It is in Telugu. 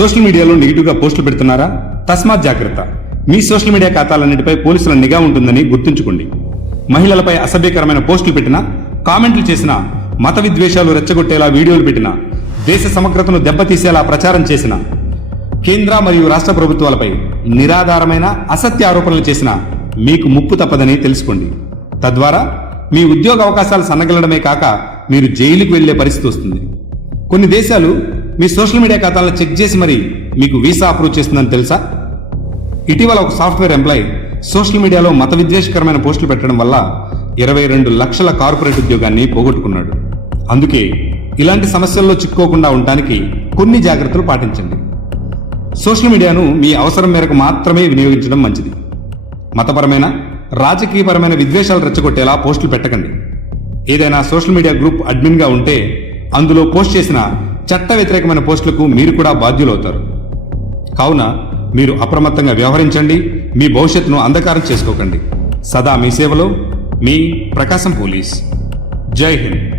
సోషల్ మీడియాలో నెగిటివ్గా పోస్టులు పెడుతున్నారా? తస్మాత్ జాగ్రత్త. మీ సోషల్ మీడియా ఖాతాలన్నిటిపై పోలీసుల నిఘా ఉంటుందని గుర్తుంచుకోండి. మహిళలపై అసభ్యకరమైన పోస్టులు పెట్టినా, కామెంట్లు చేసినా, మత విద్వేషాలు రెచ్చగొట్టేలా వీడియోలు పెట్టినా, దేశ సమగ్రతను దెబ్బతీసేలా ప్రచారం చేసినా, కేంద్ర మరియు రాష్ట్ర ప్రభుత్వాలపై నిరాధారమైన అసత్య ఆరోపణలు చేసినా మీకు ముప్పు తప్పదని తెలుసుకోండి. తద్వారా మీ ఉద్యోగ అవకాశాలు సన్నగిల్లడమే కాక మీరు జైలుకు వెళ్లే పరిస్థితి వస్తుంది. కొన్ని దేశాలు మీ సోషల్ మీడియా ఖాతాలను చెక్ చేసి మరీ మీకు వీసా అప్రూవ్ చేస్తుందని తెలుసా? ఇటీవల ఒక సాఫ్ట్వేర్ ఎంప్లాయ్ సోషల్ మీడియాలో మత విద్వేషకరమైన పోస్టులు పెట్టడం వల్ల 22 లక్షల కార్పొరేట్ ఉద్యోగాన్ని పోగొట్టుకున్నాడు. అందుకే ఇలాంటి సమస్యల్లో చిక్కుకోకుండా ఉండటానికి కొన్ని జాగ్రత్తలు పాటించండి. సోషల్ మీడియాను మీ అవసరం మేరకు మాత్రమే వినియోగించడం మంచిది. మతపరమైన, రాజకీయపరమైన విద్వేషాలు రెచ్చగొట్టేలా పోస్టులు పెట్టకండి. ఏదైనా సోషల్ మీడియా గ్రూప్ అడ్మిన్గా ఉంటే అందులో పోస్ట్ చేసిన చట్ట వ్యతిరేకమైన పోస్టులకు మీరు కూడా బాధ్యులవుతారు. కావున మీరు అప్రమత్తంగా వ్యవహరించండి. మీ భవిష్యత్తును అంధకారం చేసుకోకండి. సదా మీ సేవలో మీ ప్రకాశం పోలీస్. జై హింద్.